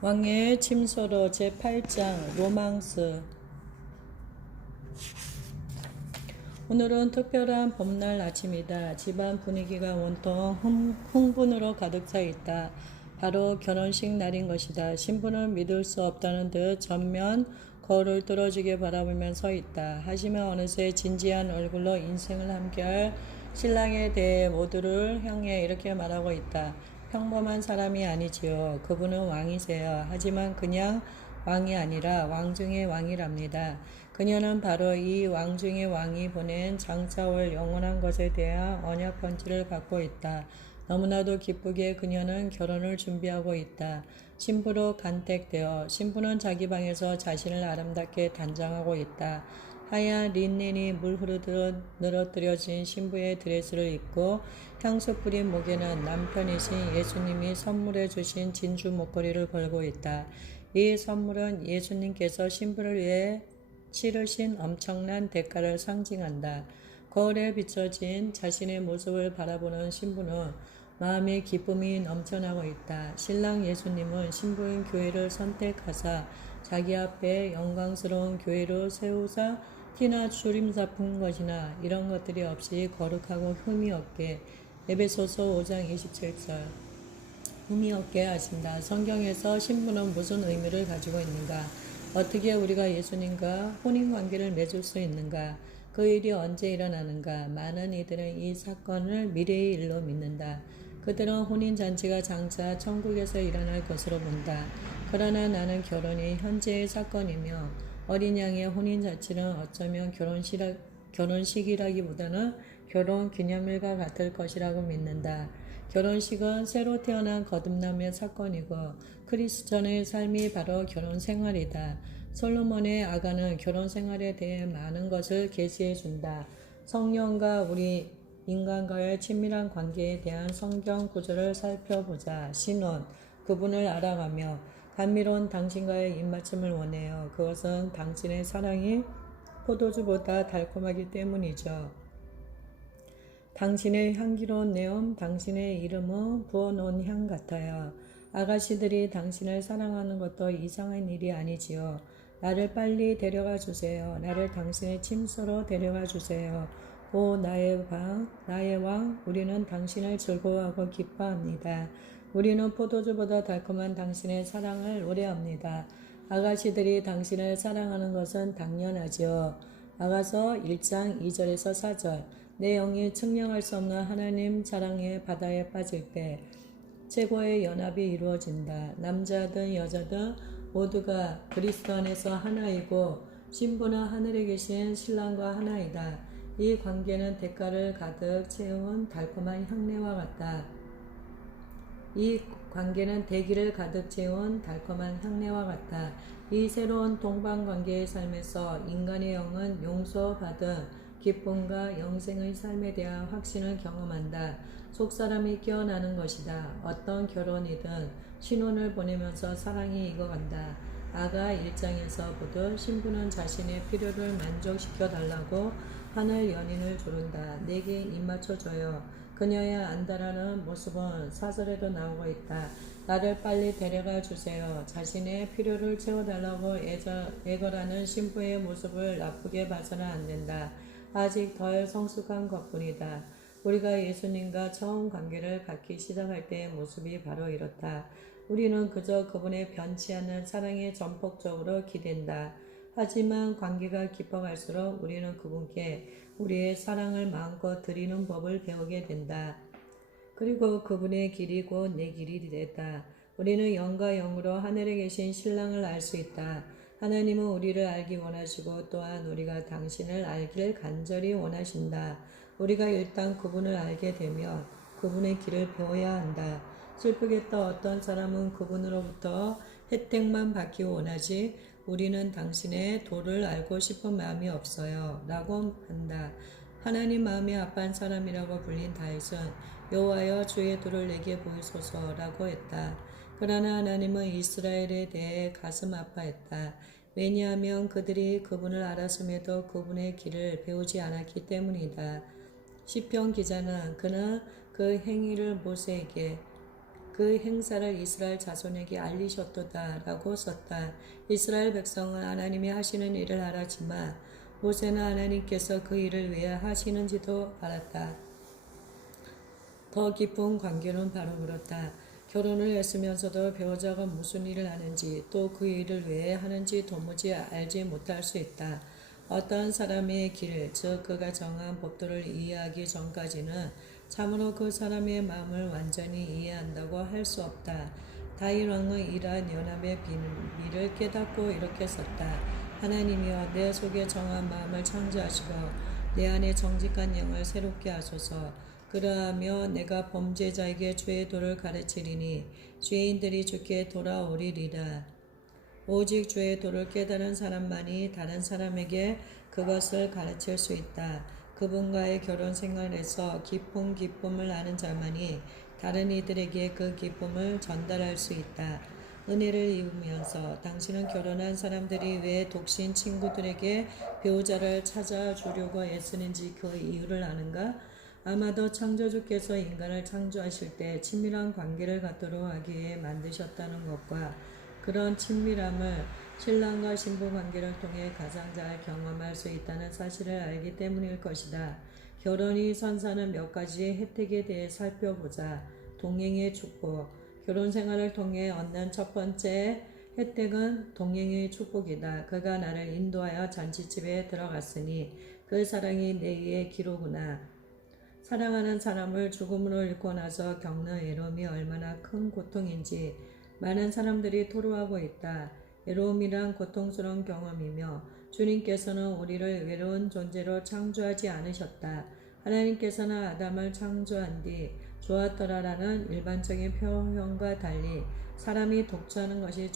왕의 침소로 제8장 로망스. 오늘은 특별한 봄날 아침이다. 집안 분위기가 온통 흥분으로 가득 차 있다. 바로 결혼식 날인 것이다. 신부는 믿을 수 없다는 듯 전면 거울을 뚫어지게 바라보며 서 있다. 하지만 어느새 진지한 얼굴로 인생을 함께할 신랑에 대해 모두를 향해 이렇게 말하고 있다. 평범한 사람이 아니지요. 그분은 왕이세요. 하지만 그냥 왕이 아니라 왕 중의 왕이랍니다. 그녀는 바로 이 왕 중의 왕이 보낸 장차올 영원한 것에 대한 언약 편지를 갖고 있다. 너무나도 기쁘게 그녀는 결혼을 준비하고 있다. 신부로 간택되어 신부는 자기 방에서 자신을 아름답게 단장하고 있다. 하얀 린넨이 물 흐르듯 늘어뜨려진 신부의 드레스를 입고 향수 뿌린 목에는 남편이신 예수님이 선물해 주신 진주 목걸이를 걸고 있다. 이 선물은 예수님께서 신부를 위해 치르신 엄청난 대가를 상징한다. 거울에 비춰진 자신의 모습을 바라보는 신부는 마음의 기쁨이 넘쳐나고 있다. 신랑 예수님은 신부인 교회를 선택하사 자기 앞에 영광스러운 교회로 세우사 티나 주림사 푼 것이나 이런 것들이 없이 거룩하고 흠이 없게 에베소서 5장 27절 흠이 없게 하신다. 성경에서 신부는 무슨 의미를 가지고 있는가? 어떻게 우리가 예수님과 혼인관계를 맺을 수 있는가? 그 일이 언제 일어나는가? 많은 이들은 이 사건을 미래의 일로 믿는다. 그들은 혼인잔치가 장차 천국에서 일어날 것으로 본다. 그러나 나는 결혼이 현재의 사건이며 어린 양의 혼인잔치는 어쩌면 결혼식이라기보다는 결혼기념일과 같을 것이라고 믿는다. 결혼식은 새로 태어난 거듭남의 사건이고 크리스천의 삶이 바로 결혼생활이다. 솔로몬의 아가는 결혼생활에 대해 많은 것을 계시해 준다. 성령과 우리 인간과의 친밀한 관계에 대한 성경 구절을 살펴보자. 신혼, 그분을 알아가며 감미로운 당신과의 입맞춤을 원해요. 그것은 당신의 사랑이 포도주보다 달콤하기 때문이죠. 당신의 향기로운 내음, 당신의 이름은 부어놓은 향 같아요. 아가씨들이 당신을 사랑하는 것도 이상한 일이 아니지요. 나를 빨리 데려가 주세요. 나를 당신의 침소로 데려가 주세요. 오 나의 왕, 우리는 당신을 즐거워하고 기뻐합니다. 우리는 포도주보다 달콤한 당신의 사랑을 노래합니다. 아가씨들이 당신을 사랑하는 것은 당연하지요. 아가서 1장 2절에서 4절 내 영이 측량할 수 없는 하나님 사랑의 바다에 빠질 때 최고의 연합이 이루어진다. 남자든 여자든 모두가 그리스도 안에서 하나이고 신부는 하늘에 계신 신랑과 하나이다. 이 관계는 대가를 가득 채운 달콤한 향내와 같다. 이 관계는 대기를 가득 채운 달콤한 향내와 같다. 이 새로운 동반관계의 삶에서 인간의 영은 용서받은 기쁨과 영생의 삶에 대한 확신을 경험한다. 속사람이 깨어나는 것이다. 어떤 결혼이든 신혼을 보내면서 사랑이 익어간다. 아가 1장에서 보듯 신부는 자신의 필요를 만족시켜 달라고 하늘 연인을 조른다. 내게 입맞춰줘요. 그녀야 안다라는 모습은 사설에도 나오고 있다. 나를 빨리 데려가 주세요. 자신의 필요를 채워달라고 애걸하는 신부의 모습을 나쁘게 봐서는 안 된다. 아직 덜 성숙한 것뿐이다. 우리가 예수님과 처음 관계를 갖기 시작할 때의 모습이 바로 이렇다. 우리는 그저 그분의 변치 않는 사랑에 전폭적으로 기댄다. 하지만 관계가 깊어갈수록 우리는 그분께 우리의 사랑을 마음껏 드리는 법을 배우게 된다. 그리고 그분의 길이 곧 내 길이 됐다. 우리는 영과 영으로 하늘에 계신 신랑을 알 수 있다. 하나님은 우리를 알기 원하시고 또한 우리가 당신을 알기를 간절히 원하신다. 우리가 일단 그분을 알게 되면 그분의 길을 배워야 한다. 슬프겠다. 어떤 사람은 그분으로부터 혜택만 받기 원하지 우리는 당신의 도를 알고 싶은 마음이 없어요. 라고 한다. 하나님 마음이 아파한 사람이라고 불린 다윗은 여호와여 주의 도를 내게 보이소서라고 했다. 그러나 하나님은 이스라엘에 대해 가슴 아파했다. 왜냐하면 그들이 그분을 알았음에도 그분의 길을 배우지 않았기 때문이다. 시편 기자는 그는 그 행위를 모세에게 그 행사를 이스라엘 자손에게 알리셨도다 라고 썼다. 이스라엘 백성은 하나님이 하시는 일을 알았지만 모세는 하나님께서 그 일을 왜 하시는지도 알았다. 더 깊은 관계는 바로 그렇다. 결혼을 했으면서도 배우자가 무슨 일을 하는지 또 그 일을 왜 하는지 도무지 알지 못할 수 있다. 어떤 사람의 길, 즉 그가 정한 법도를 이해하기 전까지는 참으로 그 사람의 마음을 완전히 이해한다고 할 수 없다. 다윗 왕은 이러한 연합의 비밀을 깨닫고 이렇게 썼다. 하나님이여 내 속에 정한 마음을 창조하시고 내 안에 정직한 영을 새롭게 하소서. 그러하며 내가 범죄자에게 주의 도를 가르치리니 죄인들이 주께 돌아오리리라. 오직 주의 도를 깨달은 사람만이 다른 사람에게 그것을 가르칠 수 있다. 그분과의 결혼 생활에서 깊은 기쁨을 아는 자만이 다른 이들에게 그 기쁨을 전달할 수 있다. 은혜를 입으면서 당신은 결혼한 사람들이 왜 독신 친구들에게 배우자를 찾아주려고 애쓰는지 그 이유를 아는가? 아마도 창조주께서 인간을 창조하실 때 친밀한 관계를 갖도록 하기 위해 만드셨다는 것과 그런 친밀함을 신랑과 신부 관계를 통해 가장 잘 경험할 수 있다는 사실을 알기 때문일 것이다. 결혼이 선사하는 몇 가지 혜택에 대해 살펴보자. 동행의 축복. 결혼 생활을 통해 얻는 첫 번째 혜택은 동행의 축복이다. 그가 나를 인도하여 잔치집에 들어갔으니 그 사랑이 내 위에 기로구나. 사랑하는 사람을 죽음으로 잃고 나서 겪는 외로움이 얼마나 큰 고통인지 많은 사람들이 토로하고 있다. 외로움이란 고통스러운 경험이며 주님께서는 우리를 외로운 존재로 창조하지 않으셨다. 하나님께서는 아담을 창조한 뒤 좋았더라라는 일반적인 표현과 달리 사람이 독처하는 것이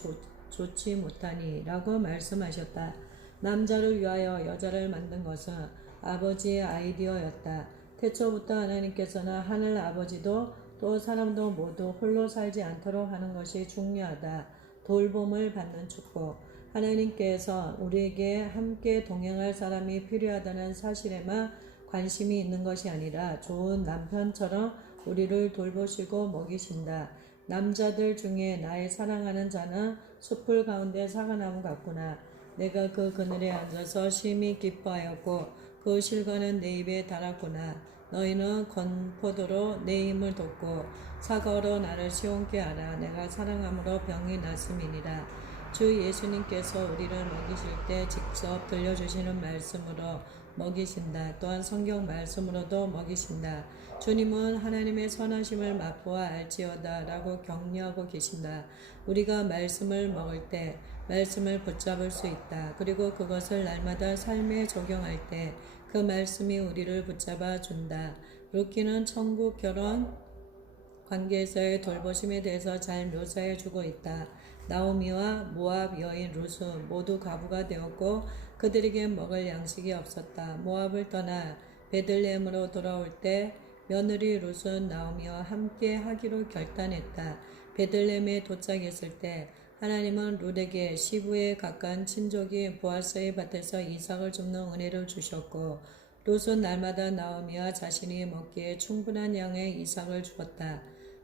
좋지 못하니 라고 말씀하셨다. 남자를 위하여 여자를 만든 것은 아버지의 아이디어였다. 태초부터 하나님께서는 하늘 아버지도 또 사람도 모두 홀로 살지 않도록 하는 것이 중요하다. 돌봄을 받는 축복. 하나님께서 우리에게 함께 동행할 사람이 필요하다는 사실에만 관심이 있는 것이 아니라 좋은 남편처럼 우리를 돌보시고 먹이신다. 남자들 중에 나의 사랑하는 자는 숲을 가운데 사과나무 같구나. 내가 그 그늘에 앉아서 심히 기뻐하였고 그 실과는 내 입에 달았구나. 너희는 건포도로 내 힘을 돋고 사과로 나를 시원케 하라. 내가 사랑함으로 병이 났음이니라. 주 예수님께서 우리를 먹이실 때 직접 들려주시는 말씀으로 먹이신다. 또한 성경 말씀으로도 먹이신다. 주님은 하나님의 선하심을 맛보아 알지어다 라고 격려하고 계신다. 우리가 말씀을 먹을 때 말씀을 붙잡을 수 있다. 그리고 그것을 날마다 삶에 적용할 때 그 말씀이 우리를 붙잡아 준다. 루키는 천국 결혼 관계에서의 돌보심에 대해서 잘 묘사해 주고 있다. 나오미와 모압 여인 루스 모두 과부가 되었고 그들에게 먹을 양식이 없었다. 모압을 떠나 베들레헴으로 돌아올 때 며느리 루스는 나오미와 함께 하기로 결단했다. 베들레헴에 도착했을 때 하나님은 룻에게 시부에 가까운 친족이 보아스의 밭에서 이삭을 줍는 은혜를 주셨고 룻은 날마다 나오미와 자신이 먹기에 충분한 양의 이삭을 주었다.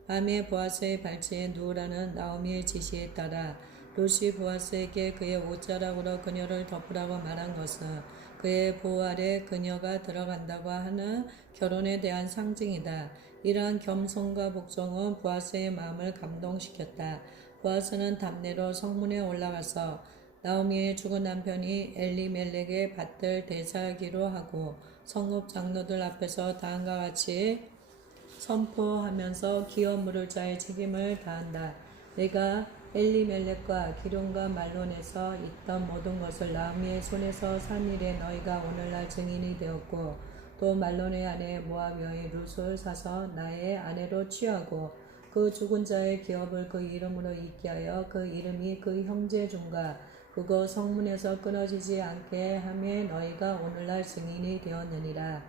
밤에 보아스의 발치에 누우라는 나오미의 지시에 따라 룻이 보아스에게 그의 옷자락으로 그녀를 덮으라고 말한 것은 그의 보호 아래 그녀가 들어간다고 하는 결혼에 대한 상징이다. 이러한 겸손과 복종은 보아스의 마음을 감동시켰다. 보아스는 담내로 성문에 올라가서 나오미의 죽은 남편이 엘리멜렉의 밭을 대사하기로 하고 성읍 장로들 앞에서 다음과 같이 선포하면서 기업 물을 자의 책임을 다한다. 내가 엘리멜렉과 기룡과 말론에서 있던 모든 것을 나오미의 손에서 산 일에 너희가 오늘날 증인이 되었고 또 말론의 아내 모압 여인 룻을 사서 나의 아내로 취하고 그 죽은 자의 기업을 그 이름으로 있게 하여 그 이름이 그 형제 중과 그거 성문에서 끊어지지 않게 하며 너희가 오늘날 증인이 되었느니라.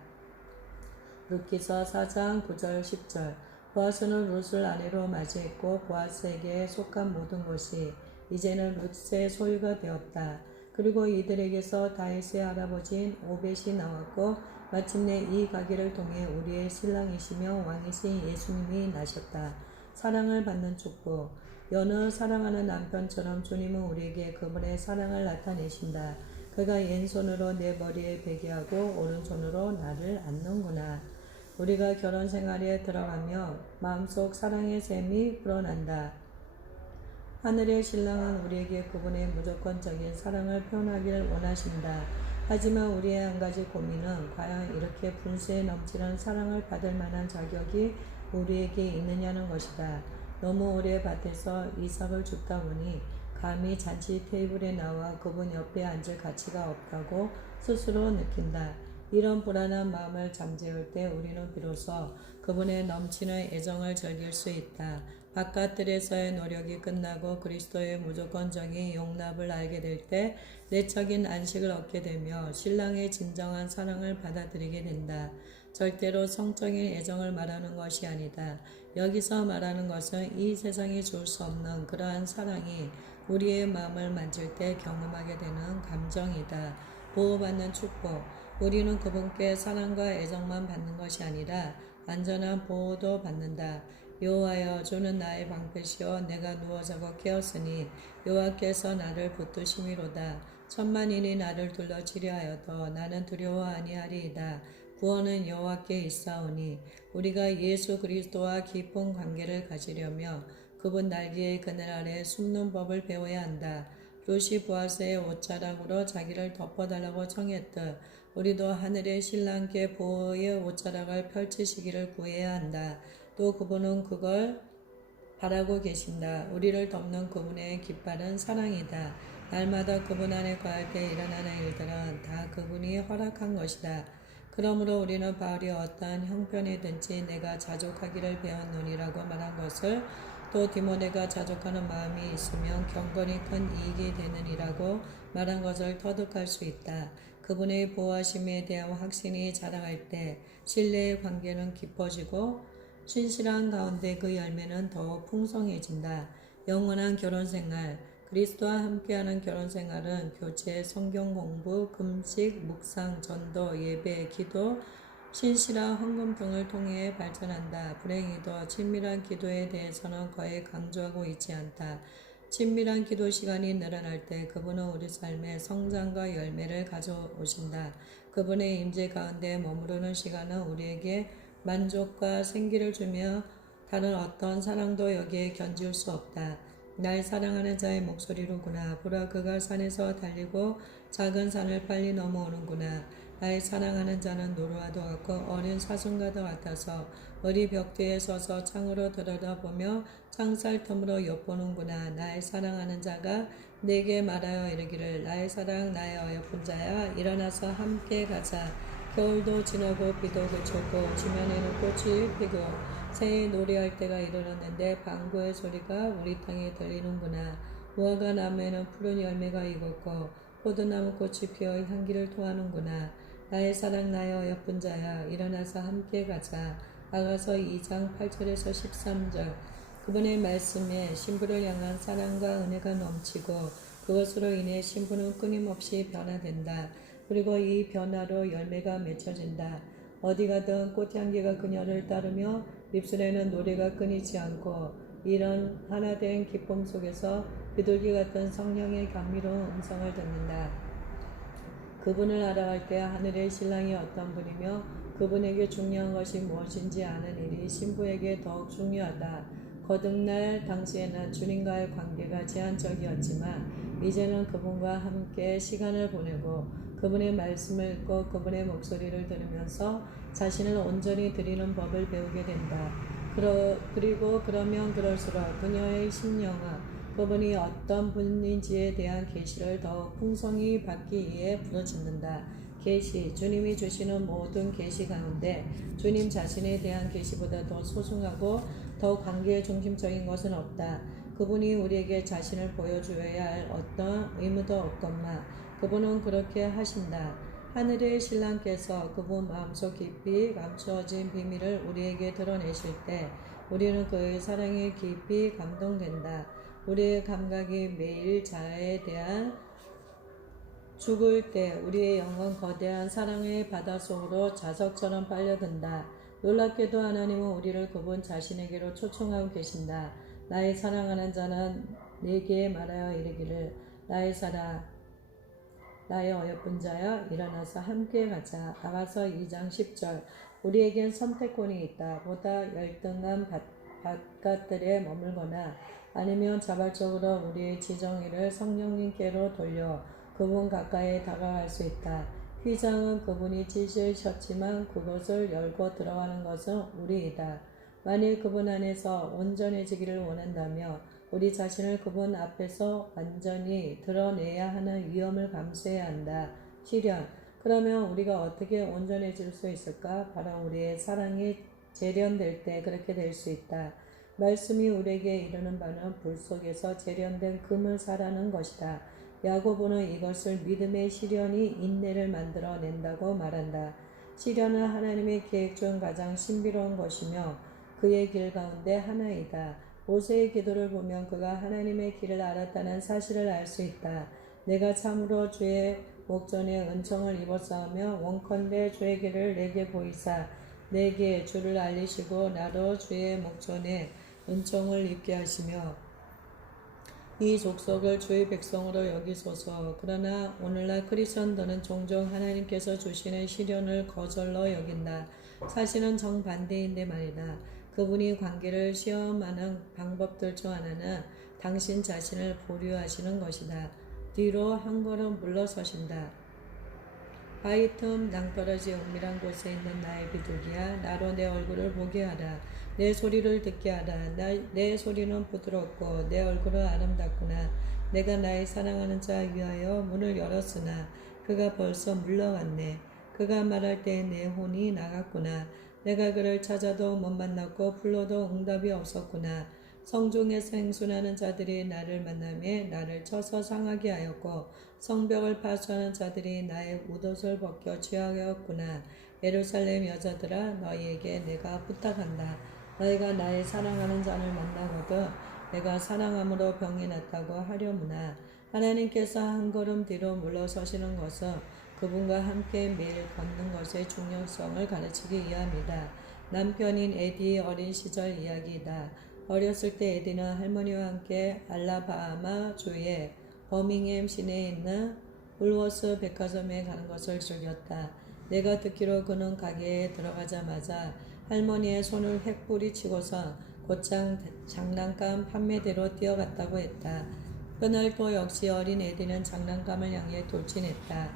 룻기서 4장 9절 10절. 보아스는 룻을 아내로 맞이했고 보아스에게 속한 모든 것이 이제는 룻의 소유가 되었다. 그리고 이들에게서 다윗의 할아버지인 오벳이 나왔고 마침내 이 가게를 통해 우리의 신랑이시며 왕이신 예수님이 나셨다. 사랑을 받는 축복. 여느 사랑하는 남편처럼 주님은 우리에게 그분의 사랑을 나타내신다. 그가 왼손으로 내 머리에 베게 하고 오른손으로 나를 안는구나. 우리가 결혼 생활에 들어가며 마음속 사랑의 샘이 불어난다. 하늘의 신랑은 우리에게 그분의 무조건적인 사랑을 표현하기를 원하신다. 하지만 우리의 한 가지 고민은 과연 이렇게 분수에 넘치는 사랑을 받을 만한 자격이 우리에게 있느냐는 것이다. 너무 오래 밭에서 이삭을 줍다 보니 감히 잔치 테이블에 나와 그분 옆에 앉을 가치가 없다고 스스로 느낀다. 이런 불안한 마음을 잠재울 때 우리는 비로소 그분의 넘치는 애정을 즐길 수 있다. 바깥들에서의 노력이 끝나고 그리스도의 무조건적인 용납을 알게 될 때 내적인 안식을 얻게 되며 신랑의 진정한 사랑을 받아들이게 된다. 절대로 성적인 애정을 말하는 것이 아니다. 여기서 말하는 것은 이 세상이 줄 수 없는 그러한 사랑이 우리의 마음을 만질 때 경험하게 되는 감정이다. 보호받는 축복. 우리는 그분께 사랑과 애정만 받는 것이 아니라 안전한 보호도 받는다. 여호와여, 주는 나의 방패시여 내가 누워 자고 깨었으니 여호와께서 나를 붙드심이로다. 천만인이 나를 둘러치려 하여도 나는 두려워 아니하리이다. 구원은 여호와께 있사오니 우리가 예수 그리스도와 깊은 관계를 가지려며 그분 날개의 그늘 아래 숨는 법을 배워야 한다. 롯이 보아스의 옷자락으로 자기를 덮어달라고 청했듯 우리도 하늘의 신랑께 보호의 옷자락을 펼치시기를 구해야 한다. 또 그분은 그걸 바라고 계신다. 우리를 덮는 그분의 깃발은 사랑이다. 날마다 그분 안에 거할 때 일어나는 일들은 다 그분이 허락한 것이다. 그러므로 우리는 바울이 어떠한 형편이든지 내가 자족하기를 배웠노니라고 말한 것을 또 디모데가 자족하는 마음이 있으면 경건이 큰 이익이 되느니라고 말한 것을 터득할 수 있다. 그분의 보호하심에 대한 확신이 자라갈 때 신뢰의 관계는 깊어지고 신실한 가운데 그 열매는 더욱 풍성해진다. 영원한 결혼생활. 그리스도와 함께하는 결혼생활은 교제, 성경 공부, 금식, 묵상, 전도, 예배, 기도, 신실한 헌금 등을 통해 발전한다. 불행히도 친밀한 기도에 대해서는 거의 강조하고 있지 않다. 친밀한 기도 시간이 늘어날 때 그분은 우리 삶에 성장과 열매를 가져오신다. 그분의 임재 가운데 머무르는 시간은 우리에게 만족과 생기를 주며 다른 어떤 사랑도 여기에 견줄 수 없다. 날 사랑하는 자의 목소리로구나. 보라, 그가 산에서 달리고 작은 산을 빨리 넘어오는구나. 나의 사랑하는 자는 노루와도 같고 어린 사슴과도 같아서 어리 벽 뒤에 서서 창으로 들여다보며 창살 틈으로 엿보는구나. 나의 사랑하는 자가 내게 말하여 이르기를 나의 사랑 나의 어여쁜 자야 일어나서 함께 가자. 겨울도 지나고 비도 그쳤고 지면에는 꽃이 피고 새의 노래할 때가 이르렀는데 방구의 소리가 우리 땅에 들리는구나. 무화과 나무에는 푸른 열매가 익었고 포도나무 꽃이 피어 향기를 토하는구나. 나의 사랑 나의 어여쁜 자야 일어나서 함께 가자. 아가서 2장 8절에서 13절. 그분의 말씀에 신부를 향한 사랑과 은혜가 넘치고 그것으로 인해 신부는 끊임없이 변화된다. 그리고 이 변화로 열매가 맺혀진다. 어디 가든 꽃향기가 그녀를 따르며 입술에는 노래가 끊이지 않고 이런 하나된 기쁨 속에서 비둘기 같은 성령의 감미로운 음성을 듣는다. 그분을 알아갈 때 하늘의 신랑이 어떤 분이며 그분에게 중요한 것이 무엇인지 아는 일이 신부에게 더욱 중요하다. 거듭날 당시에는 주님과의 관계가 제한적이었지만 이제는 그분과 함께 시간을 보내고 그분의 말씀을 읽고 그분의 목소리를 들으면서 자신을 온전히 드리는 법을 배우게 된다. 그리고 그러면 그럴수록 그녀의 심령은 그분이 어떤 분인지에 대한 계시를 더욱 풍성히 받기 위해 부르짖는다. 계시, 주님이 주시는 모든 계시 가운데 주님 자신에 대한 계시보다 더 소중하고 더 관계의 중심적인 것은 없다. 그분이 우리에게 자신을 보여주어야 할 어떤 의무도 없건만 그분은 그렇게 하신다. 하늘의 신랑께서 그분 마음속 깊이 감추어진 비밀을 우리에게 드러내실 때 우리는 그의 사랑에 깊이 감동된다. 우리의 감각이 매일 자아에 대한 죽을 때 우리의 영은 거대한 사랑의 바다 속으로 자석처럼 빨려든다. 놀랍게도 하나님은 우리를 그분 자신에게로 초청하고 계신다. 나의 사랑하는 자는 내게 말하여 이르기를 나의 사랑 나의 어여쁜 자여 일어나서 함께 가자. 아가서 2장 10절 우리에겐 선택권이 있다. 보다 열등한 바깥들에 머물거나 아니면 자발적으로 우리의 지정의를 성령님께로 돌려 그분 가까이 다가갈 수 있다. 휘장은 그분이 찢으셨지만 그것을 열고 들어가는 것은 우리이다. 만일 그분 안에서 온전해지기를 원한다며 우리 자신을 그분 앞에서 완전히 드러내야 하는 위험을 감수해야 한다. 시련. 그러면 우리가 어떻게 온전해질 수 있을까? 바로 우리의 사랑이 재련될 때 그렇게 될 수 있다. 말씀이 우리에게 이르는 바는 불 속에서 재련된 금을 사라는 것이다. 야고보는 이것을 믿음의 시련이 인내를 만들어 낸다고 말한다. 시련은 하나님의 계획 중 가장 신비로운 것이며 그의 길 가운데 하나이다. 모세의 기도를 보면 그가 하나님의 길을 알았다는 사실을 알 수 있다. 내가 참으로 주의 목전에 은총을 입었사오며 원컨대 주의 길을 내게 보이사 내게 주를 알리시고 나도 주의 목전에 은총을 입게 하시며 이 족속을 주의 백성으로 여기소서. 그러나 오늘날 크리스천들은 종종 하나님께서 주시는 시련을 거절로 여긴다. 사실은 정반대인데 말이다. 그분이 관계를 시험하는 방법들 중 하나는 당신 자신을 보류하시는 것이다. 뒤로 한 걸음 물러서신다. 바위 틈 낭떠러지 은밀한 곳에 있는 나의 비둘기야 나로 내 얼굴을 보게 하라. 내 소리를 듣게 하라. 내 소리는 부드럽고 내 얼굴은 아름답구나. 내가 나의 사랑하는 자 위하여 문을 열었으나 그가 벌써 물러갔네. 그가 말할 때 내 혼이 나갔구나. 내가 그를 찾아도 못 만났고 불러도 응답이 없었구나. 성중에서 행순하는 자들이 나를 만나며 나를 쳐서 상하게 하였고 성벽을 파수하는 자들이 나의 웃옷을 벗겨 취하였구나. 예루살렘 여자들아 너희에게 내가 부탁한다. 너희가 나의 사랑하는 자를 만나거든 내가 사랑함으로 병이 낫다고 하려무나. 하나님께서 한 걸음 뒤로 물러서시는 것은 그분과 함께 매일 걷는 것의 중요성을 가르치기 위함이다. 남편인 에디의 어린 시절 이야기이다. 어렸을 때 에디는 할머니와 함께 알라바마 주의 버밍햄 시내에 있는 울워스 백화점에 가는 것을 즐겼다. 내가 듣기로 그는 가게에 들어가자마자 할머니의 손을 획 뿌리치고서 곧장 장난감 판매대로 뛰어갔다고 했다. 그날 또 역시 어린 에디는 장난감을 향해 돌진했다.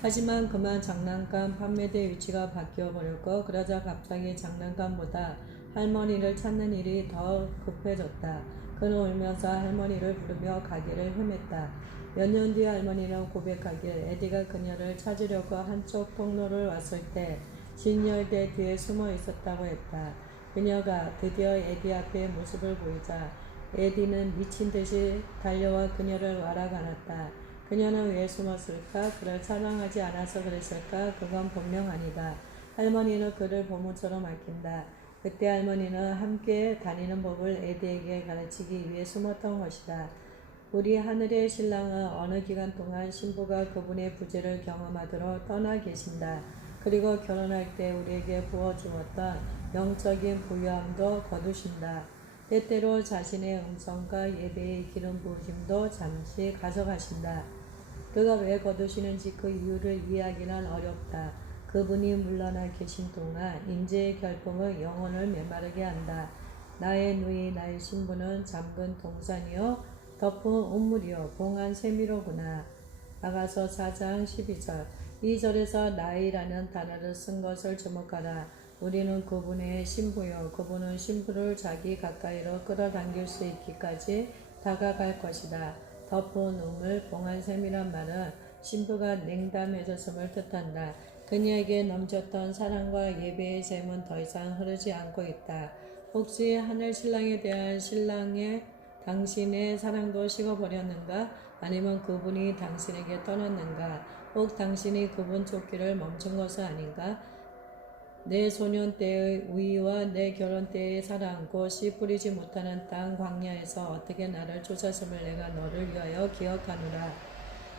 하지만 그만 장난감 판매대 위치가 바뀌어버렸고 그러자 갑자기 장난감보다 할머니를 찾는 일이 더 급해졌다. 그는 울면서 할머니를 부르며 가게를 헤맸다. 몇 년 뒤 할머니는 고백하길 에디가 그녀를 찾으려고 한쪽 통로를 왔을 때 진열대 뒤에 숨어 있었다고 했다. 그녀가 드디어 에디 앞에 모습을 보이자 에디는 미친 듯이 달려와 그녀를 알아가났다. 그녀는 왜 숨었을까? 그를 사랑하지 않아서 그랬을까? 그건 분명하니다. 할머니는 그를 보물처럼 아낀다. 그때 할머니는 함께 다니는 법을 에디에게 가르치기 위해 숨었던 것이다. 우리 하늘의 신랑은 어느 기간 동안 신부가 그분의 부재를 경험하도록 떠나 계신다. 그리고 결혼할 때 우리에게 부어주었던 영적인 부유함도 거두신다. 때때로 자신의 음성과 예배의 기름 부으심도 잠시 가져가신다. 그가 왜 거두시는지 그 이유를 이해하기는 어렵다. 그분이 물러나 계신 동안 임재의 결핍은 영혼을 메마르게 한다. 나의 누이 나의 신부는 잠근 동산이요 덮은 우물이요 봉한 세미로구나. 아가서 4장 12절. 이 절에서 나이라는 단어를 쓴 것을 주목하라. 우리는 그분의 신부요 그분은 신부를 자기 가까이로 끌어당길 수 있기까지 다가갈 것이다. 덮은 우물, 봉한 셈이란 말은 신부가 냉담해졌음을 뜻한다. 그녀에게 넘쳤던 사랑과 예배의 샘은 더 이상 흐르지 않고 있다. 혹시 하늘 신랑에 대한 신랑의 당신의 사랑도 식어버렸는가? 아니면 그분이 당신에게 떠났는가? 혹 당신이 그분 쫓기를 멈춘 것은 아닌가? 내 소년 때의 우위와 내 결혼 때의 사랑 곧 씨 뿌리지 못하는 땅 광야에서 어떻게 나를 쫓았음을 내가 너를 위하여 기억하노라.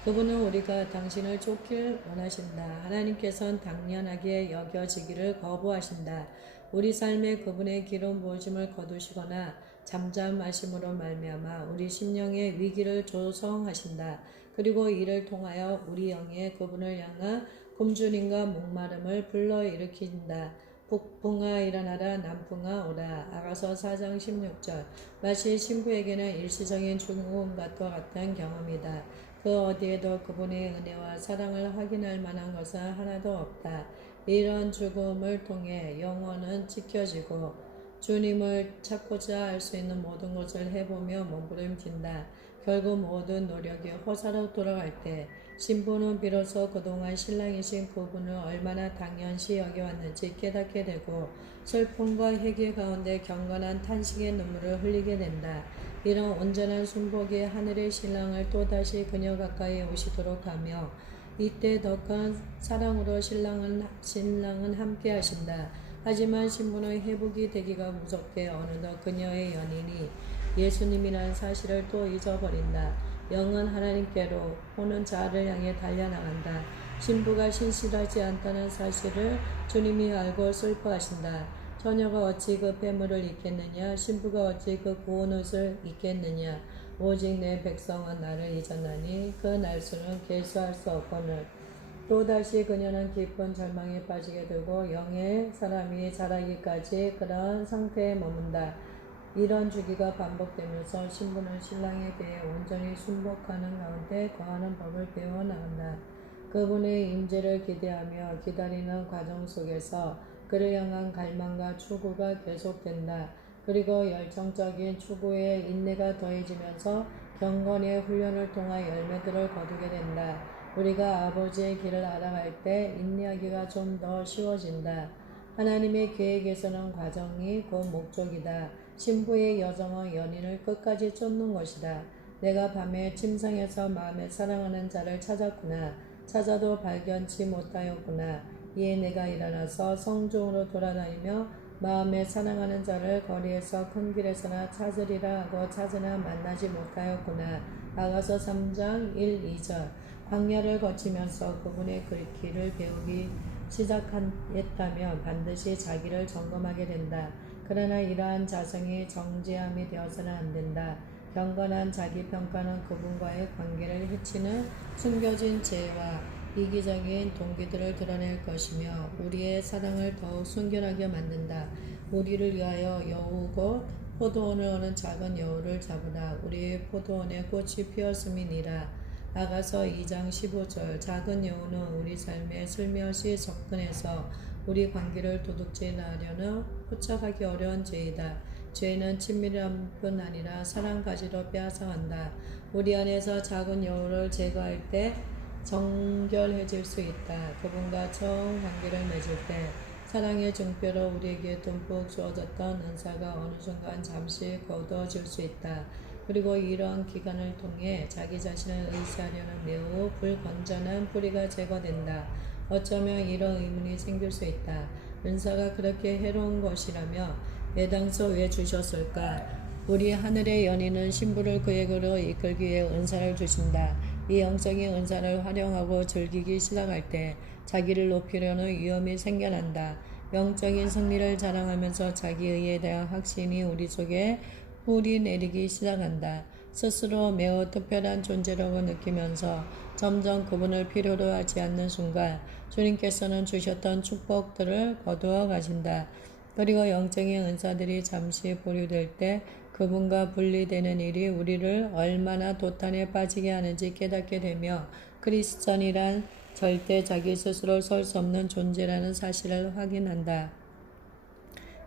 그분은 우리가 당신을 쫓길 원하신다. 하나님께서는 당연하게 여겨지기를 거부하신다. 우리 삶에 그분의 기름 부으심을 거두시거나 잠잠하심으로 말미암아 우리 심령의 위기를 조성하신다. 그리고 이를 통하여 우리 영에 그분을 향한 굶주림과 목마름을 불러일으킨다. 북풍아 일어나라, 남풍아 오라. 아가서 4장 16절. 마치 신부에게는 일시적인 죽음과 같은 경험이다. 그 어디에도 그분의 은혜와 사랑을 확인할 만한 것은 하나도 없다. 이런 죽음을 통해 영혼은 지켜지고 주님을 찾고자 할 수 있는 모든 것을 해보며 몸부림친다. 결국 모든 노력이 허사로 돌아갈 때 신부는 비로소 그동안 신랑이신 그분을 얼마나 당연시 여겨왔는지 깨닫게 되고 슬픔과 회개 가운데 경건한 탄식의 눈물을 흘리게 된다. 이런 온전한 순복이 하늘의 신랑을 또다시 그녀 가까이 오시도록 하며 이때 더 큰 사랑으로 신랑은 함께 하신다. 하지만 신부는 회복이 되기가 무섭게 어느덧 그녀의 연인이 예수님이라는 사실을 또 잊어버린다. 영은 하나님께로 오는 자를 향해 달려나간다. 신부가 신실하지 않다는 사실을 주님이 알고 슬퍼하신다. 처녀가 어찌 그 폐물을 입겠느냐? 신부가 어찌 그 고운 옷을 입겠느냐? 오직 내 백성은 나를 잊었나니 그 날수는 계수할 수 없거늘. 또다시 그녀는 깊은 절망에 빠지게 되고 영의 사람이 자라기까지 그런 상태에 머문다. 이런 주기가 반복되면서 신부는 신랑에 대해 온전히 순복하는 가운데 거하는 법을 배워나간다. 그분의 임재를 기대하며 기다리는 과정 속에서 그를 향한 갈망과 추구가 계속된다. 그리고 열정적인 추구에 인내가 더해지면서 경건의 훈련을 통한 열매들을 거두게 된다. 우리가 아버지의 길을 알아갈 때 인내하기가 좀 더 쉬워진다. 하나님의 계획에서는 과정이 곧 목적이다. 신부의 여정은 연인을 끝까지 쫓는 것이다. 내가 밤에 침상에서 마음에 사랑하는 자를 찾았구나. 찾아도 발견치 못하였구나. 이에 내가 일어나서 성중으로 돌아다니며 마음에 사랑하는 자를 거리에서 큰 길에서나 찾으리라 하고 찾으나 만나지 못하였구나. 아가서 3장 1, 2절. 광야를 거치면서 그분의 길을 배우기 시작했다면 반드시 자기를 점검하게 된다. 그러나 이러한 자성이 정죄함이 되어서는 안 된다. 경건한 자기평가는 그분과의 관계를 해치는 숨겨진 죄와 이기적인 동기들을 드러낼 것이며 우리의 사랑을 더욱 순결하게 만든다. 우리를 위하여 여우 곧 포도원을 오는 작은 여우를 잡으라. 우리의 포도원에 꽃이 피었음이니라. 아가서 2장 15절. 작은 여우는 우리 삶에 슬며시 접근해서 우리 관계를 도둑질하려는 포착하기 어려운 죄이다. 죄는 친밀함뿐 아니라 사랑까지도 빼앗아간다. 우리 안에서 작은 여우를 제거할 때 정결해질 수 있다. 그분과 처음 관계를 맺을 때 사랑의 증표로 우리에게 듬뿍 주어졌던 은사가 어느 순간 잠시 거두어질 수 있다. 그리고 이러한 기간을 통해 자기 자신을 의지하려는 매우 불건전한 뿌리가 제거된다. 어쩌면 이런 의문이 생길 수 있다. 은사가 그렇게 해로운 것이라며 애당초 왜 주셨을까? 우리 하늘의 연인은 신부를 그에게로 이끌기 위해 은사를 주신다. 이 영적인 은사를 활용하고 즐기기 시작할 때 자기를 높이려는 위험이 생겨난다. 영적인 승리를 자랑하면서 자기의에 대한 확신이 우리 속에 뿌리 내리기 시작한다. 스스로 매우 특별한 존재라고 느끼면서 점점 그분을 필요로 하지 않는 순간 주님께서는 주셨던 축복들을 거두어 가신다. 그리고 영적인 은사들이 잠시 보류될 때 그분과 분리되는 일이 우리를 얼마나 도탄에 빠지게 하는지 깨닫게 되며 크리스천이란 절대 자기 스스로 설 수 없는 존재라는 사실을 확인한다.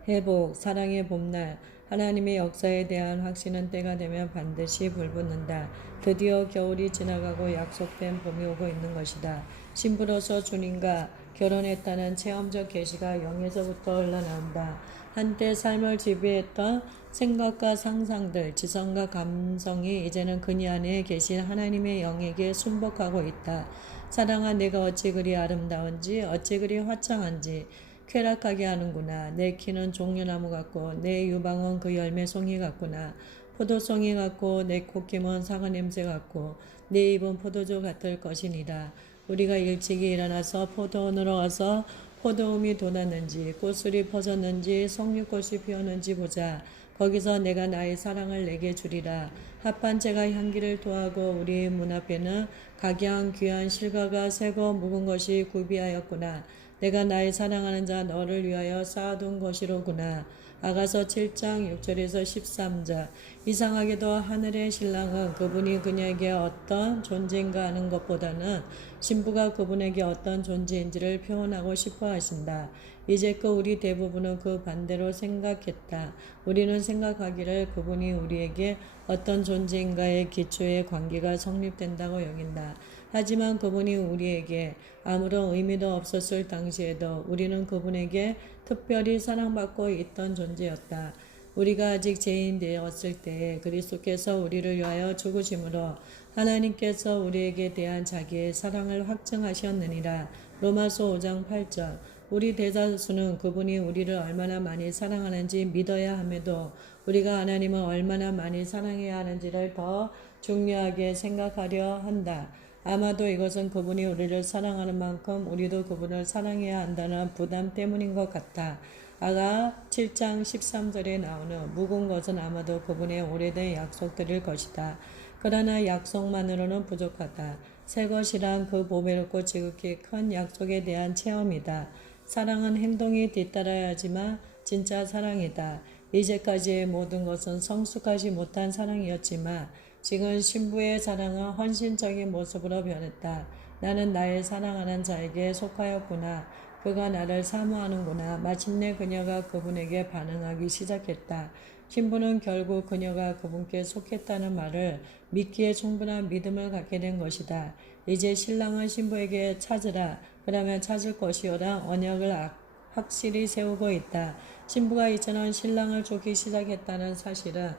회복, 사랑의 봄날, 하나님의 역사에 대한 확신은 때가 되면 반드시 불붙는다. 드디어 겨울이 지나가고 약속된 봄이 오고 있는 것이다. 신부로서 주님과 결혼했다는 체험적 계시가 영에서부터 흘러나온다. 한때 삶을 지배했던 생각과 상상들, 지성과 감성이 이제는 그녀 안에 계신 하나님의 영에게 순복하고 있다. 사랑아, 내가 어찌 그리 아름다운지, 어찌 그리 화창한지 쾌락하게 하는구나. 내 키는 종려나무 같고 내 유방은 그 열매송이 같구나. 포도송이 같고 내 콧김은 사과 냄새 같고 내 입은 포도주 같을 것이니라. 우리가 일찍이 일어나서 포도원으로 가서 포도음이 돋았는지 꽃술이 퍼졌는지 석류꽃이 피었는지 보자. 거기서 내가 나의 사랑을 내게 주리라. 합판체가 향기를 토하고 우리 문 앞에는 각양 귀한 실과가 새고 묵은 것이 구비하였구나. 내가 나의 사랑하는 자 너를 위하여 쌓아둔 것이로구나. 아가서 7장 6절에서 13절. 이상하게도 하늘의 신랑은 그분이 그녀에게 어떤 존재인가 하는 것보다는 신부가 그분에게 어떤 존재인지를 표현하고 싶어 하신다. 이제껏 우리 대부분은 그 반대로 생각했다. 우리는 생각하기를 그분이 우리에게 어떤 존재인가의 기초의 관계가 성립된다고 여긴다. 하지만 그분이 우리에게 아무런 의미도 없었을 당시에도 우리는 그분에게 특별히 사랑받고 있던 존재였다. 우리가 아직 죄인 되었을 때에 그리스도께서 우리를 위하여 죽으심으로 하나님께서 우리에게 대한 자기의 사랑을 확증하셨느니라. 로마서 5장 8절. 우리 대다수는 그분이 우리를 얼마나 많이 사랑하는지 믿어야 함에도 우리가 하나님을 얼마나 많이 사랑해야 하는지를 더 중요하게 생각하려 한다. 아마도 이것은 그분이 우리를 사랑하는 만큼 우리도 그분을 사랑해야 한다는 부담 때문인 것 같아. 아가 7장 13절에 나오는 묵은 것은 아마도 그분의 오래된 약속들일 것이다. 그러나 약속만으로는 부족하다. 새 것이란 그 보배롭고 지극히 큰 약속에 대한 체험이다. 사랑은 행동이 뒤따라야 하지만 진짜 사랑이다. 이제까지의 모든 것은 성숙하지 못한 사랑이었지만 지금 신부의 사랑은 헌신적인 모습으로 변했다. 나는 나의 사랑하는 자에게 속하였구나. 그가 나를 사모하는구나. 마침내 그녀가 그분에게 반응하기 시작했다. 신부는 결국 그녀가 그분께 속했다는 말을 믿기에 충분한 믿음을 갖게 된 것이다. 이제 신랑은 신부에게 찾으라. 그러면 찾을 것이오라 언약을 확실히 세우고 있다. 신부가 이전은 신랑을 쫓기 시작했다는 사실은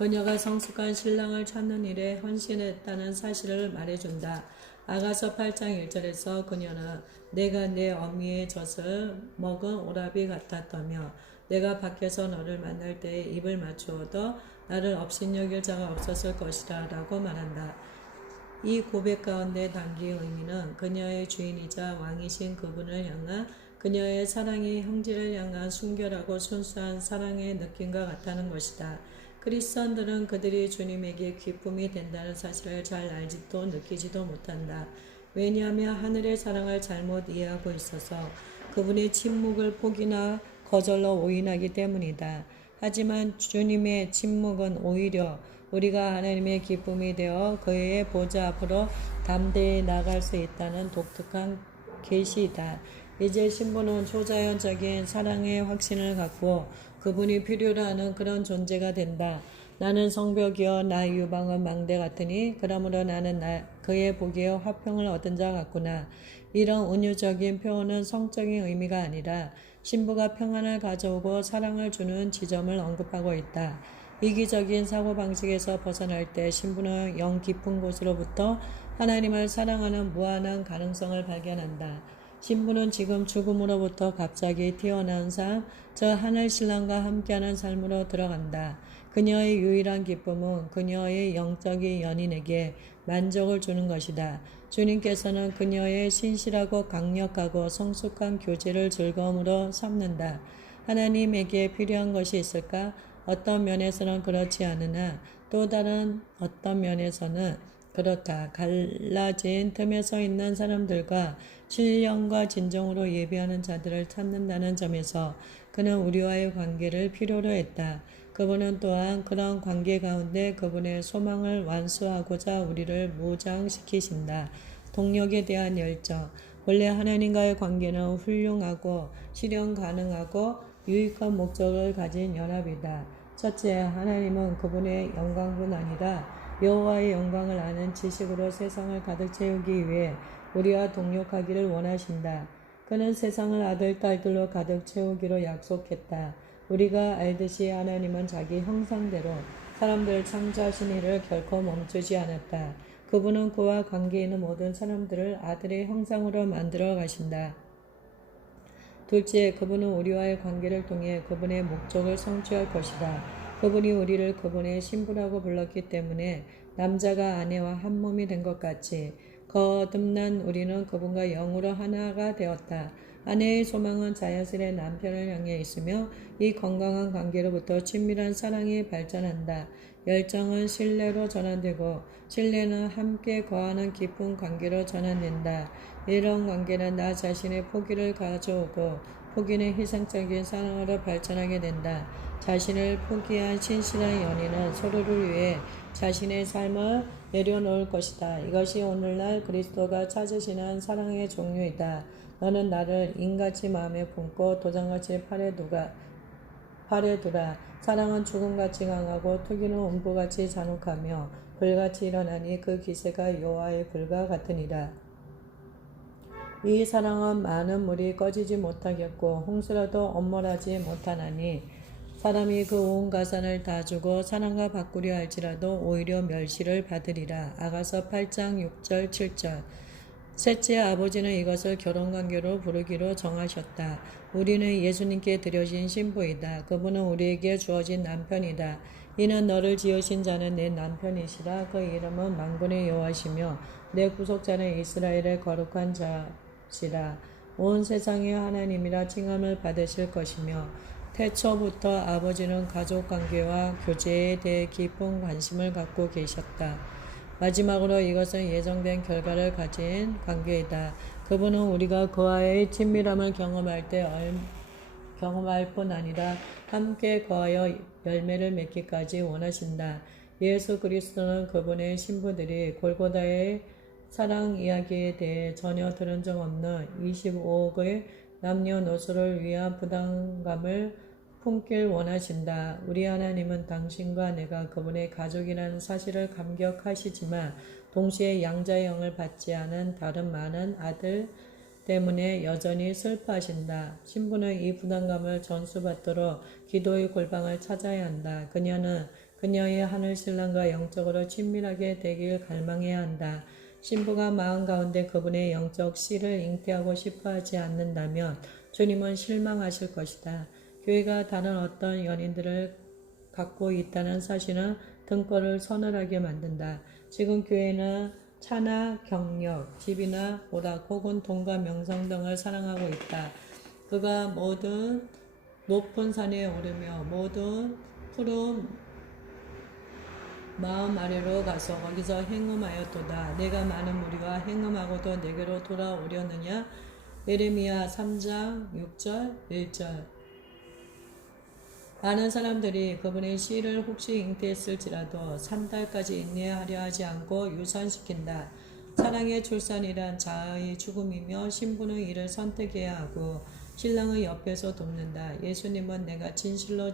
그녀가 성숙한 신랑을 찾는 일에 헌신했다는 사실을 말해준다. 아가서 8장 1절에서 그녀는 내가 내 어미의 젖을 먹은 오라비 같았다며 내가 밖에서 너를 만날 때에 입을 맞추어도 나를 업신여길 자가 없었을 것이라 라고 말한다. 이 고백 가운데 담긴 의미는 그녀의 주인이자 왕이신 그분을 향한 그녀의 사랑이 형제를 향한 순결하고 순수한 사랑의 느낌과 같다는 것이다. 크리스천들은 그들이 주님에게 기쁨이 된다는 사실을 잘 알지도 느끼지도 못한다. 왜냐하면 하늘의 사랑을 잘못 이해하고 있어서 그분의 침묵을 포기나 거절로 오인하기 때문이다. 하지만 주님의 침묵은 오히려 우리가 하나님의 기쁨이 되어 그의 보좌 앞으로 담대히 나갈 수 있다는 독특한 계시이다. 이제 신부는 초자연적인 사랑의 확신을 갖고 그분이 필요로 하는 그런 존재가 된다. 나는 성벽이여 나 유방은 망대 같으니 그러므로 나는 그의 보기에 화평을 얻은 자 같구나. 이런 은유적인 표현은 성적인 의미가 아니라 신부가 평안을 가져오고 사랑을 주는 지점을 언급하고 있다. 이기적인 사고방식에서 벗어날 때 신부는 영 깊은 곳으로부터 하나님을 사랑하는 무한한 가능성을 발견한다. 신부는 지금 죽음으로부터 갑자기 태어난 삶, 저 하늘신랑과 함께하는 삶으로 들어간다. 그녀의 유일한 기쁨은 그녀의 영적인 연인에게 만족을 주는 것이다. 주님께서는 그녀의 신실하고 강력하고 성숙한 교제를 즐거움으로 삼는다. 하나님에게 필요한 것이 있을까? 어떤 면에서는 그렇지 않으나 또 다른 어떤 면에서는 그렇다. 갈라진 틈에 서 있는 사람들과 신령과 진정으로 예배하는 자들을 찾는다는 점에서 그는 우리와의 관계를 필요로 했다. 그분은 또한 그런 관계 가운데 그분의 소망을 완수하고자 우리를 무장시키신다. 동력에 대한 열정. 원래 하나님과의 관계는 훌륭하고 실현 가능하고 유익한 목적을 가진 연합이다. 첫째, 하나님은 그분의 영광뿐 아니라 여호와의 영광을 아는 지식으로 세상을 가득 채우기 위해 우리와 동력하기를 원하신다. 그는 세상을 아들, 딸들로 가득 채우기로 약속했다. 우리가 알듯이 하나님은 자기 형상대로 사람들을 창조하신 일을 결코 멈추지 않았다. 그분은 그와 관계 있는 모든 사람들을 아들의 형상으로 만들어 가신다. 둘째, 그분은 우리와의 관계를 통해 그분의 목적을 성취할 것이다. 그분이 우리를 그분의 신부라고 불렀기 때문에 남자가 아내와 한 몸이 된 것 같이 거듭난 우리는 그분과 영으로 하나가 되었다. 아내의 소망은 자연스레 남편을 향해 있으며 이 건강한 관계로부터 친밀한 사랑이 발전한다. 열정은 신뢰로 전환되고 신뢰는 함께 거하는 깊은 관계로 전환된다. 이런 관계는 나 자신의 포기를 가져오고 포기는 희생적인 사랑으로 발전하게 된다. 자신을 포기한 신실한 연인은 서로를 위해 자신의 삶을 내려놓을 것이다. 이것이 오늘날 그리스도가 찾으시는 사랑의 종류이다. 너는 나를 인같이 마음에 품고 도장같이 팔에 두라. 사랑은 죽음같이 강하고 투기는 음부같이 잔혹하며 불같이 일어나니 그 기세가 여호와의 불과 같으니라. 이 사랑은 많은 물이 꺼지지 못하겠고 홍수라도 엄몰하지 못하나니 사람이 그 온 가산을 다 주고 사랑과 바꾸려 할지라도 오히려 멸시를 받으리라. 아가서 8장 6절 7절. 셋째, 아버지는 이것을 결혼관계로 부르기로 정하셨다. 우리는 예수님께 드려진 신부이다. 그분은 우리에게 주어진 남편이다. 이는 너를 지으신 자는 내 남편이시라. 그 이름은 만군의 여호와시며 내 구속자는 이스라엘의 거룩한 자시라. 온 세상의 하나님이라 칭함을 받으실 것이며 태초부터 아버지는 가족관계와 교제에 대해 깊은 관심을 갖고 계셨다. 마지막으로 이것은 예정된 결과를 가진 관계이다. 그분은 우리가 그와의 친밀함을 경험할 뿐 아니라 함께 거하여 열매를 맺기까지 원하신다. 예수 그리스도는 그분의 신부들이 골고다의 사랑 이야기에 대해 전혀 들은 적 없는 25억의 남녀노소를 위한 부담감을 품길 원하신다. 우리 하나님은 당신과 내가 그분의 가족이라는 사실을 감격하시지만 동시에 양자의 영을 받지 않은 다른 많은 아들 때문에 여전히 슬퍼하신다. 신부는 이 부담감을 전수받도록 기도의 골방을 찾아야 한다. 그녀는 그녀의 하늘 신랑과 영적으로 친밀하게 되길 갈망해야 한다. 신부가 마음 가운데 그분의 영적 씨를 잉태하고 싶어 하지 않는다면 주님은 실망하실 것이다. 교회가 다른 어떤 연인들을 갖고 있다는 사실은 등골을 서늘하게 만든다. 지금 교회는 차나 경력, 집이나 오락 혹은 돈과 명성 등을 사랑하고 있다. 그가 모든 높은 산에 오르며 모든 푸른 마음 아래로 가서 거기서 행음하였도다. 내가 많은 무리와 행음하고도 내게로 돌아오려느냐? 예레미야 3장 6절 1절. 많은 사람들이 그분의 씨를 혹시 잉태했을지라도 3달까지 인내하려 하지 않고 유산시킨다. 사랑의 출산이란 자아의 죽음이며 신부는 이를 선택해야 하고 신랑의 옆에서 돕는다. 예수님은 내가 진실로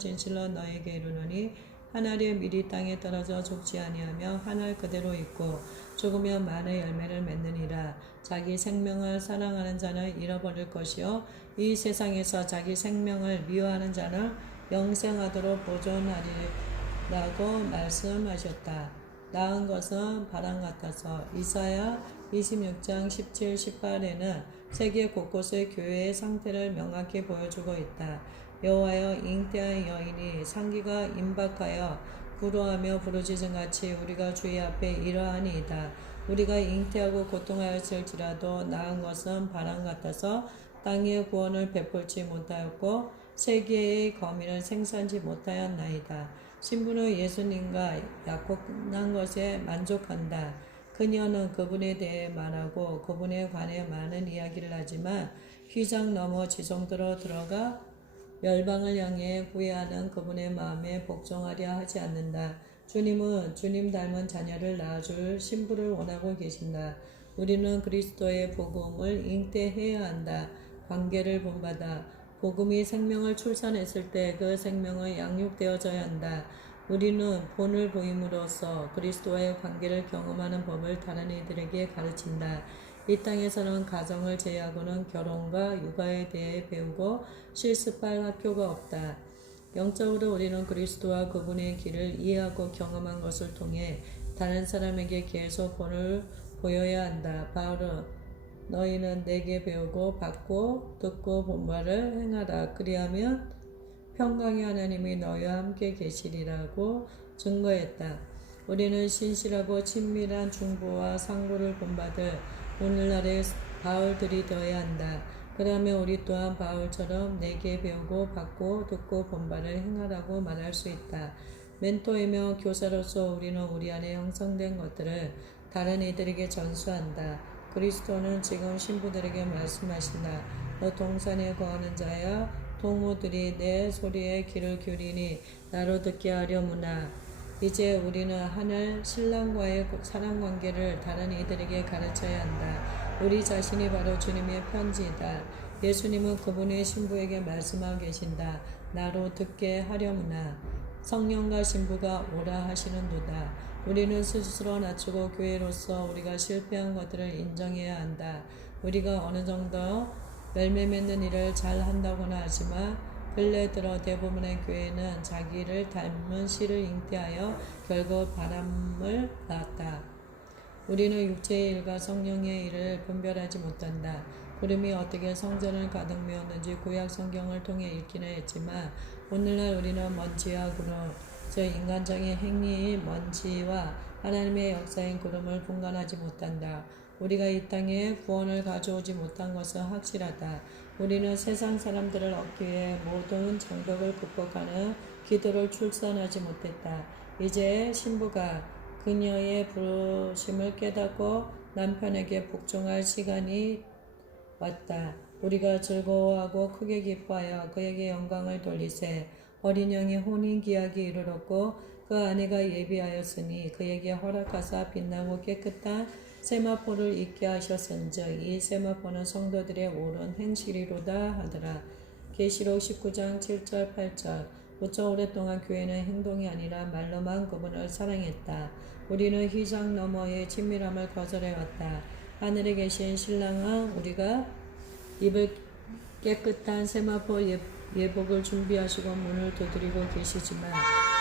너에게 이르노니 한 알이 미리 땅에 떨어져 죽지 아니하며 한 알 그대로 있고 죽으면 많은 열매를 맺느니라. 자기 생명을 사랑하는 자는 잃어버릴 것이요 이 세상에서 자기 생명을 미워하는 자는 영생하도록 보존하리라고 말씀하셨다. 나은 것은 바람 같아서. 이사야 26장 17, 18에는 세계 곳곳의 교회의 상태를 명확히 보여주고 있다. 여호와여, 잉태한 여인이 상기가 임박하여 부러하며 부르짖음같이 우리가 주의 앞에 이러하니이다. 우리가 잉태하고 고통하였을지라도 나은 것은 바람 같아서 땅의 구원을 베풀지 못하였고 세계의 거민을 생산지 못하였나이다. 신부는 예수님과 약혼한 것에 만족한다. 그녀는 그분에 대해 말하고 그분에 관해 많은 이야기를 하지만 휘장 넘어 지성도로 들어가 열방을 향해 후회하는 그분의 마음에 복종하려 하지 않는다. 주님은 주님 닮은 자녀를 낳아줄 신부를 원하고 계신다. 우리는 그리스도의 복음을 잉태해야 한다. 관계를 본받아 복음이 생명을 출산했을 때 그 생명은 양육되어져야 한다. 우리는 본을 보임으로써 그리스도와의 관계를 경험하는 법을 다른 이들에게 가르친다. 이 땅에서는 가정을 제외하고는 결혼과 육아에 대해 배우고 실습할 학교가 없다. 영적으로 우리는 그리스도와 그분의 길을 이해하고 경험한 것을 통해 다른 사람에게 계속 본을 보여야 한다. 바울은 너희는 내게 배우고 받고 듣고 본 바를 행하라. 그리하면 평강의 하나님이 너희와 함께 계시리라고 증거했다. 우리는 신실하고 친밀한 중보와 상고를 본받을 오늘날의 바울들이 되어야 한다. 그러면 우리 또한 바울처럼 내게 배우고 받고 듣고 본받을 행하라고 말할 수 있다. 멘토이며 교사로서 우리는 우리 안에 형성된 것들을 다른 이들에게 전수한다. 그리스도는 지금 신부들에게 말씀하신다. 너 동산에 거하는 자야, 동무들이 내 소리에 귀를 기울이니 나로 듣게 하려무나. 이제 우리는 하늘 신랑과의 사랑관계를 다른 이들에게 가르쳐야 한다. 우리 자신이 바로 주님의 편지이다. 예수님은 그분의 신부에게 말씀하고 계신다. 나로 듣게 하려무나. 성령과 신부가 오라 하시는도다. 우리는 스스로 낮추고 교회로서 우리가 실패한 것들을 인정해야 한다. 우리가 어느 정도 열매 맺는 일을 잘 한다고나 하지만 근래 들어 대부분의 교회는 자기를 닮은 씨를 잉태하여 결국 바람을 낳았다. 우리는 육체의 일과 성령의 일을 분별하지 못한다. 구름이 어떻게 성전을 가득 메웠는지 구약 성경을 통해 읽기는 했지만 오늘날 우리는 먼지와 구름, 즉 인간적인 행위의 먼지와 하나님의 역사인 구름을 분간하지 못한다. 우리가 이 땅에 구원을 가져오지 못한 것은 확실하다. 우리는 세상 사람들을 얻기 위해 모든 장벽을 극복하는 기도를 출산하지 못했다. 이제 신부가 그녀의 부르심을 깨닫고 남편에게 복종할 시간이 왔다. 우리가 즐거워하고 크게 기뻐하여 그에게 영광을 돌리세. 어린 양의 혼인 기약이 이르렀고 그 아내가 예비하였으니 그에게 허락하사 빛나고 깨끗한 세마포를 입게 하셨은즉 이 세마포는 성도들의 옳은 행실이로다 하더라. 계시록 19장 7절 8절. 무척 오랫동안 교회는 행동이 아니라 말로만 그분을 사랑했다. 우리는 휘장 너머의 친밀함을 거절해왔다. 하늘에 계신 신랑은 우리가 입을 깨끗한 세마포 예복을 준비하시고 문을 두드리고 계시지만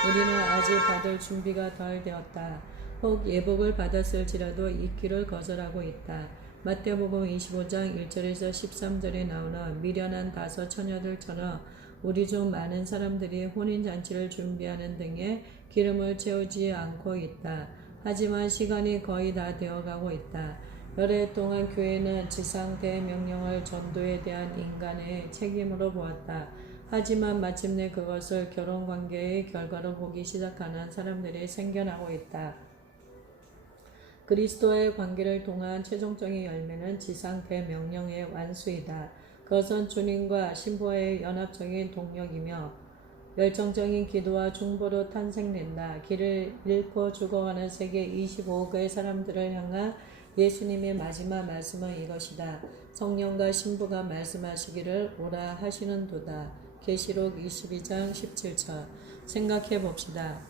우리는 아직 받을 준비가 덜 되었다. 혹 예복을 받았을지라도 입기를 거절하고 있다. 마태복음 25장 1절에서 13절에 나오는 미련한 다섯 처녀들처럼 우리 중 많은 사람들이 혼인잔치를 준비하는 등의 기름을 채우지 않고 있다. 하지만 시간이 거의 다 되어가고 있다. 여러 해 동안 교회는 지상 대명령을 전도에 대한 인간의 책임으로 보았다. 하지만 마침내 그것을 결혼관계의 결과로 보기 시작하는 사람들이 생겨나고 있다. 그리스도와의 관계를 통한 최종적인 열매는 지상 대명령의 완수이다. 그것은 주님과 신부와의 연합적인 동력이며 열정적인 기도와 중보로 탄생된다. 길을 잃고 죽어가는 세계 25억의 사람들을 향한 예수님의 마지막 말씀은 이것이다. 성령과 신부가 말씀하시기를 오라 하시는도다. 계시록 22장 17절. 생각해 봅시다.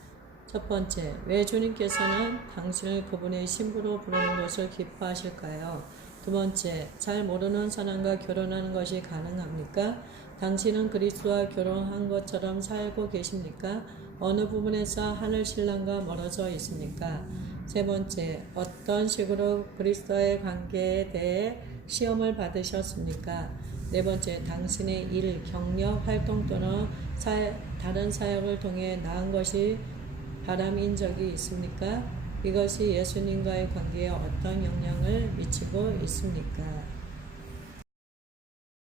첫 번째, 왜 주님께서는 당신을 그분의 신부로 부르는 것을 기뻐하실까요? 두 번째, 잘 모르는 사람과 결혼하는 것이 가능합니까? 당신은 그리스도와 결혼한 것처럼 살고 계십니까? 어느 부분에서 하늘 신랑과 멀어져 있습니까? 세 번째, 어떤 식으로 그리스도의 관계에 대해 시험을 받으셨습니까? 네 번째, 당신의 일, 경력, 활동 또는 다른 사역을 통해 나은 것이 바람인 적이 있습니까? 이것이 예수님과의 관계에 어떤 영향을 미치고 있습니까?